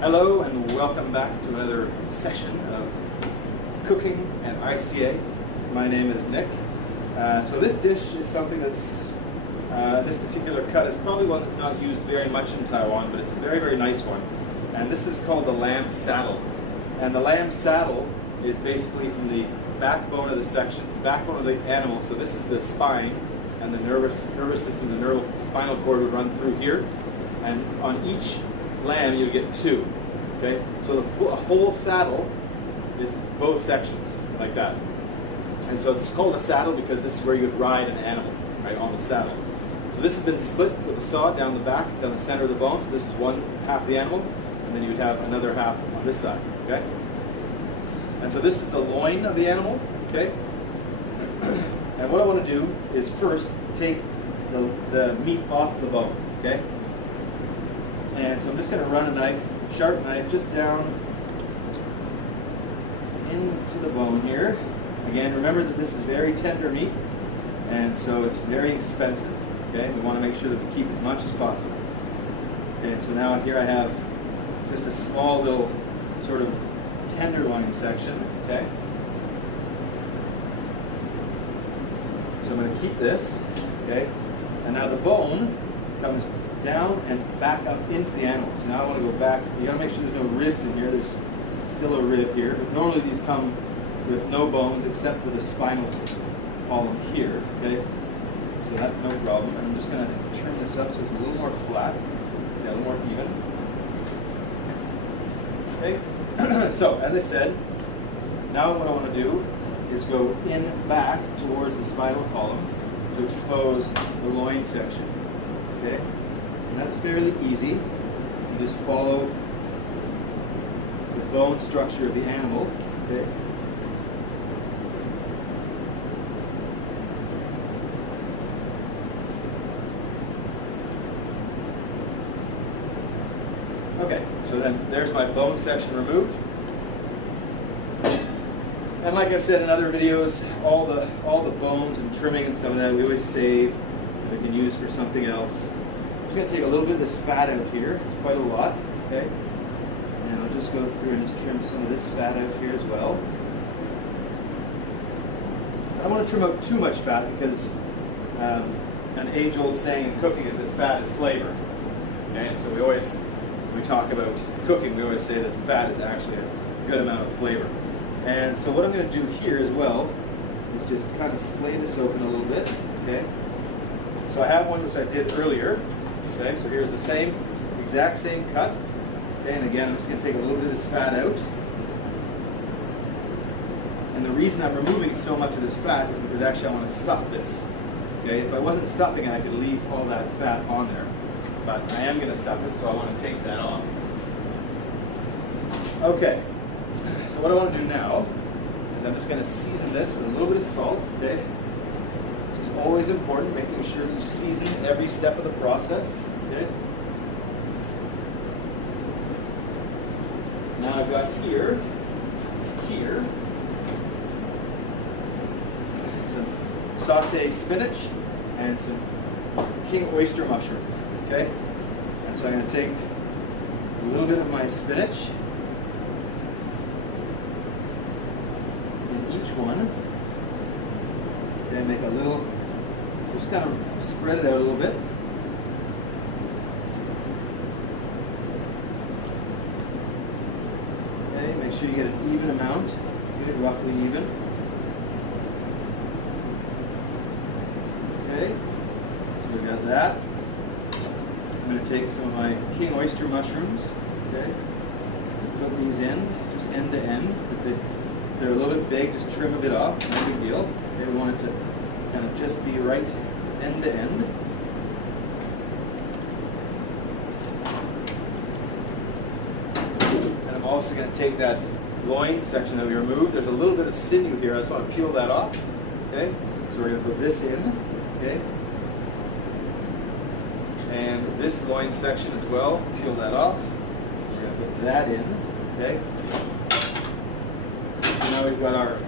Hello and welcome back to another session of cooking at ICA. My name is Nick. So this dish is something that's, this particular cut is probably one that's not used very much in Taiwan, but it's a very, very nice one. And this is called the lamb saddle. And the lamb saddle is basically from the backbone of the section, backbone of the animal. So this is the spine and the nervous system, the neural spinal cord would run through here. And on each lamb you get two. Okay, so a whole saddle is both sections like that, and so it's called a saddle because this is where you would ride an animal, right, on the saddle. So this has been split with a saw down the back, down the center of the bone. So this is one half of the animal, and then you would have another half on this side. Okay, and so this is the loin of the animal. Okay, and what I want to do is first take the meat off the bone. Okay. And so I'm just going to run a knife, sharp knife, just down into the bone here. Again, remember that this is very tender meat, and so it's very expensive. Okay, we want to make sure that we keep as much as possible. Okay, and so now here I have just a small little sort of tenderloin section. Okay, so I'm going to keep this. Okay, and now the bone comes down and back up into the animal. So now I want to go back. You got to make sure there's no ribs in here. There's still a rib here. But normally these come with no bones except for the spinal column here. Okay, so that's no problem. And I'm just going to trim this up so it's a little more flat, a little more even. Okay. So as I said, now what I want to do is go in back towards the spinal column to expose the loin section. Okay. And that's fairly easy. You just follow the bone structure of the animal. Okay. Okay, so then there's my bone section removed. And like I've said in other videos, all the bones and trimming and some of that we always save and we can use for something else. I'm just going to take a little bit of this fat out here. It's quite a lot, okay? And I'll just go through and just trim some of this fat out here as well. I don't want to trim out too much fat because an age-old saying in cooking is that fat is flavor. Okay? And so when we talk about cooking, we always say that fat is actually a good amount of flavor. And so what I'm going to do here as well is just kind of splay this open a little bit, okay? So I have one which I did earlier. Okay, so here's the exact same cut. Okay, and again, I'm just going to take a little bit of this fat out. And the reason I'm removing so much of this fat is because actually I want to stuff this. Okay, if I wasn't stuffing it, I could leave all that fat on there. But I am going to stuff it, so I want to take that off. Okay, so what I want to do now is I'm just going to season this with a little bit of salt. Okay. Always important, making sure that you season every step of the process. Okay. Now I've got here, some sauteed spinach and some king oyster mushroom. Okay, and so I'm going to take a little bit of my spinach in each one, and make a little. Just kind of spread it out a little bit. Okay, make sure you get an even amount, okay, roughly even. Okay, so we've got that. I'm going to take some of my king oyster mushrooms, okay, put these in, just end to end. If they're a little bit big, just trim a bit off, no big deal. Okay, we want it to kind of just be right end to end. And I'm also going to take that loin section that we removed. There's a little bit of sinew here. I just want to peel that off. Okay, so we're going to put this in. Okay, and this loin section as well. Peel that off. We're going to put that in. Okay. So now we've got our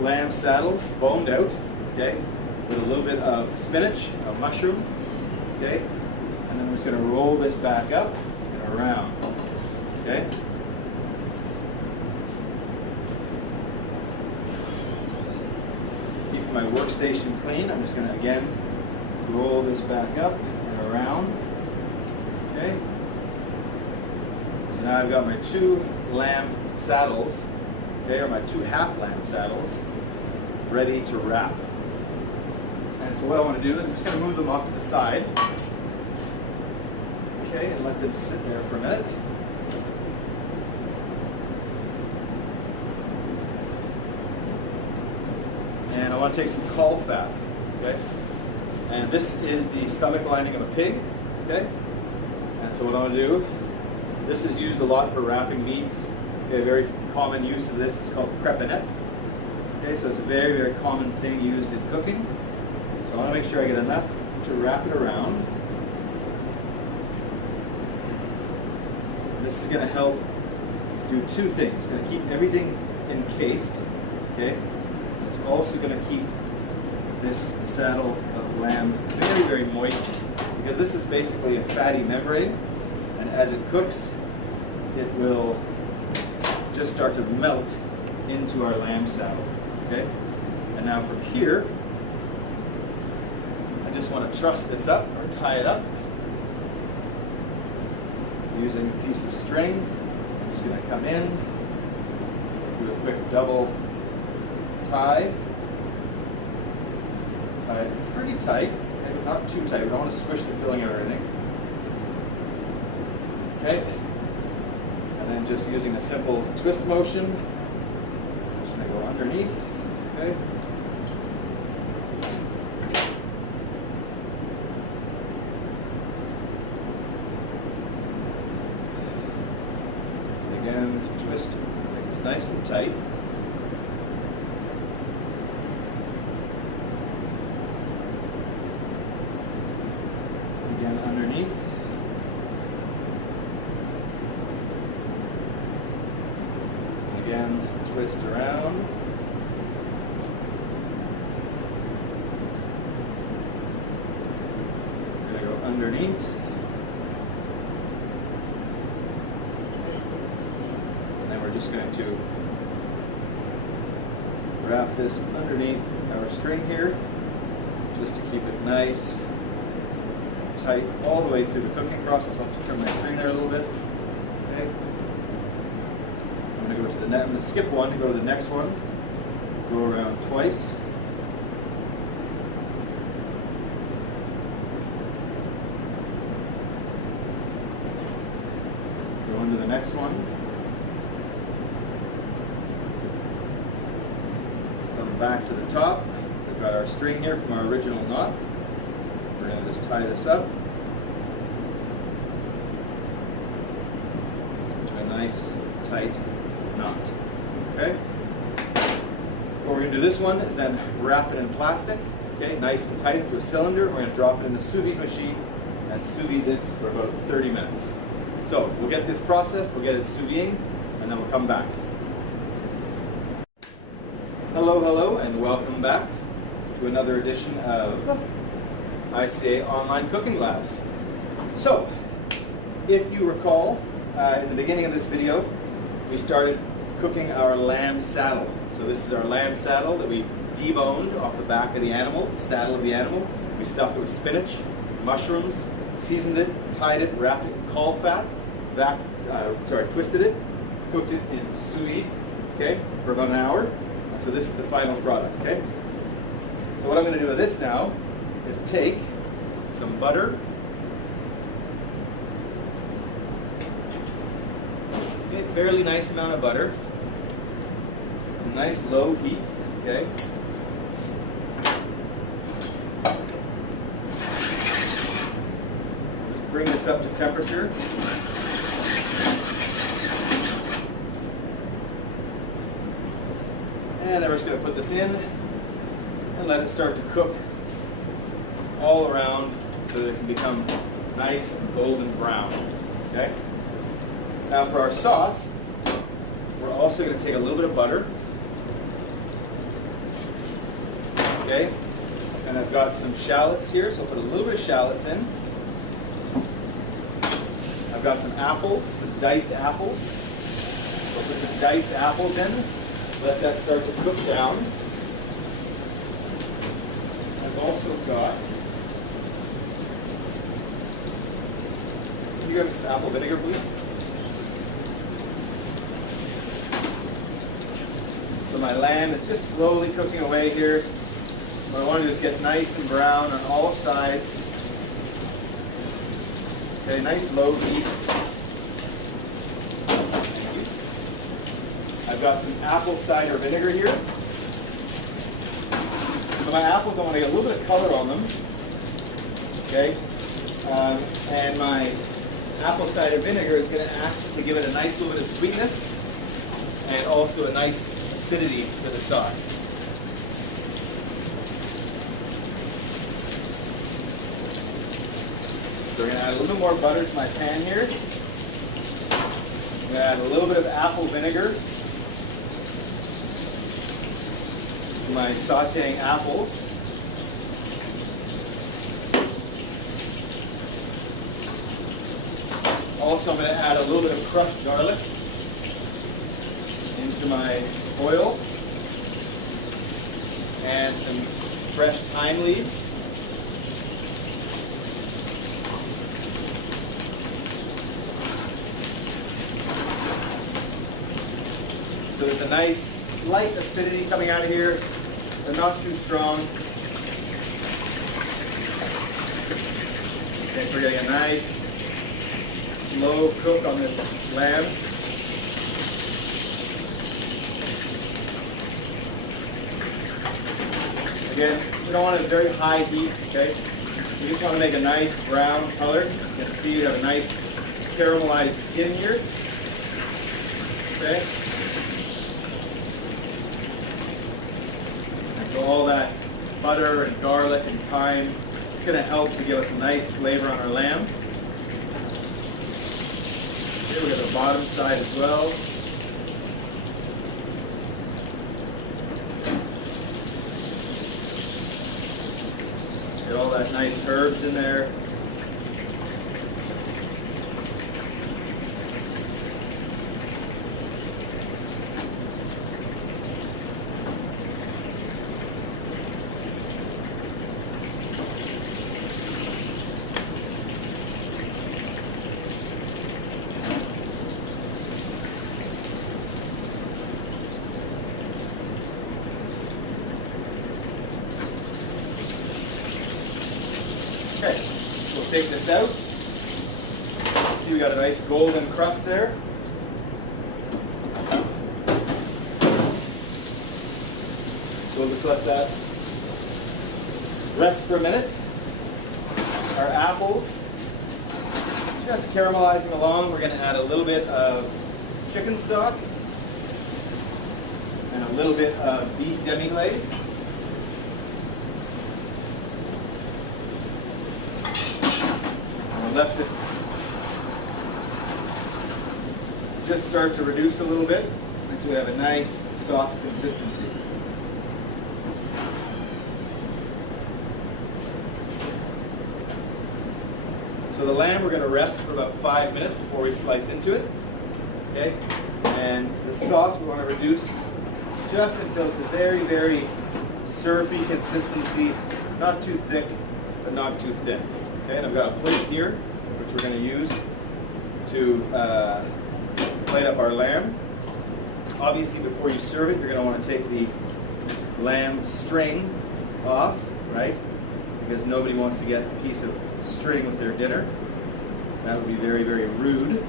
lamb saddle boned out, okay, with a little bit of spinach, a mushroom, okay, and then we're just going to roll this back up in a around. Okay? Keep my workstation clean. I'm just going to again roll this back up and around. Okay? So now I've got my 2 lamb saddles, okay, or my 2 half lamb saddles, ready to wrap. And so what I want to do is I'm just going to move them off to the side. Okay, and let them sit there for a minute. And I want to take some caul fat, okay? And this is the stomach lining of a pig, okay? And so what I want to do, this is used a lot for wrapping meats. Okay, a very common use of this is called crepinette. Okay, so it's a very, very common thing used in cooking. So I want to make sure I get enough to wrap it around. This is going to help do 2 things. It's going to keep everything encased, okay? It's also going to keep this saddle of lamb very, very moist, because this is basically a fatty membrane, and as it cooks, it will just start to melt into our lamb saddle, okay? And now from here, I just want to truss this up or tie it up using a piece of string. I'm just going to come in, do a quick double tie. Tie it pretty tight, okay? Not too tight. We don't want to squish the filling or anything. Okay, and then just using a simple twist motion, just going to go underneath. Okay. Again, twist, make this nice and tight. Again, underneath. Again, twist around. We're going to go underneath. Just going to wrap this underneath our string here, just to keep it nice, tight all the way through the cooking process. I'll just trim my string there a little bit. Okay. I'm going to go to the net. I'm going to skip one and go to the next one. Go around twice. Go into the next one. Back to the top. We've got our string here from our original knot. We're going to just tie this up to a nice tight knot. Okay? What we're going to do this one is then wrap it in plastic, okay, nice and tight into a cylinder. We're going to drop it in the sous vide machine and sous vide this for about 30 minutes. So we'll get this processed, we'll get it sous videing, and then we'll come back. Hello, hello, and welcome back to another edition of ICA Online Cooking Labs. So, if you recall, in the beginning of this video, we started cooking our lamb saddle. So this is our lamb saddle that we deboned off the back of the animal, the saddle of the animal. We stuffed it with spinach, mushrooms, seasoned it, tied it, wrapped it in caul fat, twisted it, cooked it in sous vide, okay, for about an hour. So this is the final product, okay? So what I'm going to do with this now is take some butter, okay, fairly nice amount of butter, a nice low heat, okay? Just bring this up to temperature. And then we're just going to put this in and let it start to cook all around so that it can become nice and golden brown. Okay? Now for our sauce, we're also going to take a little bit of butter. Okay? And I've got some shallots here, so I'll put a little bit of shallots in. I've got some apples, some diced apples. We'll put some diced apples in. Let that start to cook down. I've also got, can you grab some apple vinegar, please? So my lamb is just slowly cooking away here. What I want to do is get nice and brown on all sides. Okay, nice low heat. Thank you. I've got some apple cider vinegar here. So my apples, I want to get a little bit of color on them. Okay, and my apple cider vinegar is going to act to give it a nice little bit of sweetness and also a nice acidity to the sauce. So we're going to add a little bit more butter to my pan here. I'm going to add a little bit of apple vinegar to my sauteing apples. Also, I'm going to add a little bit of crushed garlic into my oil and some fresh thyme leaves. So there's a nice light acidity coming out of here, but not too strong. Okay, so we're getting a nice slow cook on this lamb. Again, we don't want a very high heat, okay? We just want to make a nice brown color. You can see you have a nice caramelized skin here. Okay? And so all that butter and garlic and thyme is going to help to give us a nice flavor on our lamb. Here we have the bottom side as well. Get all that nice herbs in there. Okay, we'll take this out. See, we got a nice golden crust there. So we'll just let that rest for a minute. Our apples just caramelizing along. We're going to add a little bit of chicken stock and a little bit of beef demi-glaze. Let this just start to reduce a little bit until we have a nice sauce consistency. So the lamb we're going to rest for about 5 minutes before we slice into it. Okay? And the sauce we want to reduce just until it's a very, very syrupy consistency, not too thick, but not too thin. Okay, and I've got a plate here, which we're going to use to plate up our lamb. Obviously, before you serve it, you're going to want to take the lamb string off, right? Because nobody wants to get a piece of string with their dinner. That would be very, very rude.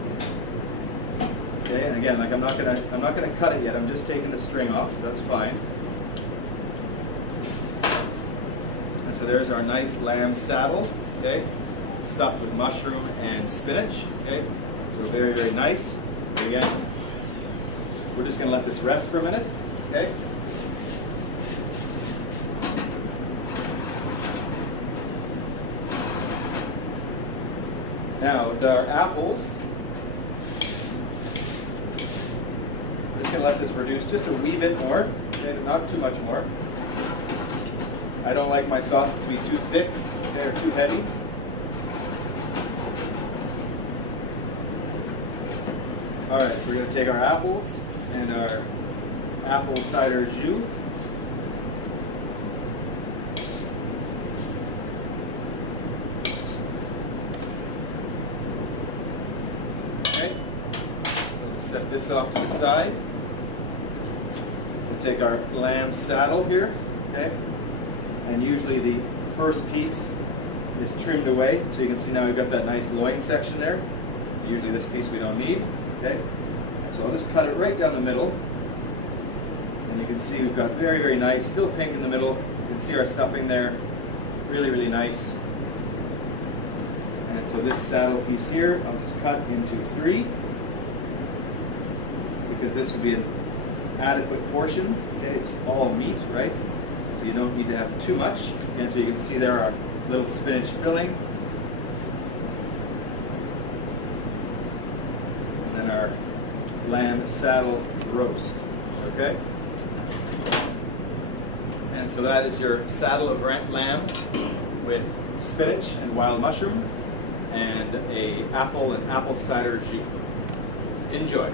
Okay, and again, like I'm not gonna cut it yet. I'm just taking the string off. That's fine. And so there's our nice lamb saddle. Okay, stuffed with mushroom and spinach. Okay, so very, very nice. And again, we're just going to let this rest for a minute. Okay. Now with our apples, we're just going to let this reduce just a wee bit more. Okay, not too much more. I don't like my sauces to be too thick. They're too heavy. All right, so we're going to take our apples and our apple cider jus. Okay, we'll set this off to the side. We'll take our lamb saddle here, okay, and usually the first piece is trimmed away, so you can see now we've got that nice loin section there. Usually this piece we don't need, okay? So I'll just cut it right down the middle. And you can see we've got very, very nice, still pink in the middle. You can see our stuffing there. Really, really nice. And so this saddle piece here, I'll just cut into 3 because this would be an adequate portion. Okay, it's all meat, right? So you don't need to have too much. And so you can see there our little spinach filling. And then our lamb saddle roast, okay? And so that is your saddle of lamb with spinach and wild mushroom and a apple and apple cider jus. Enjoy.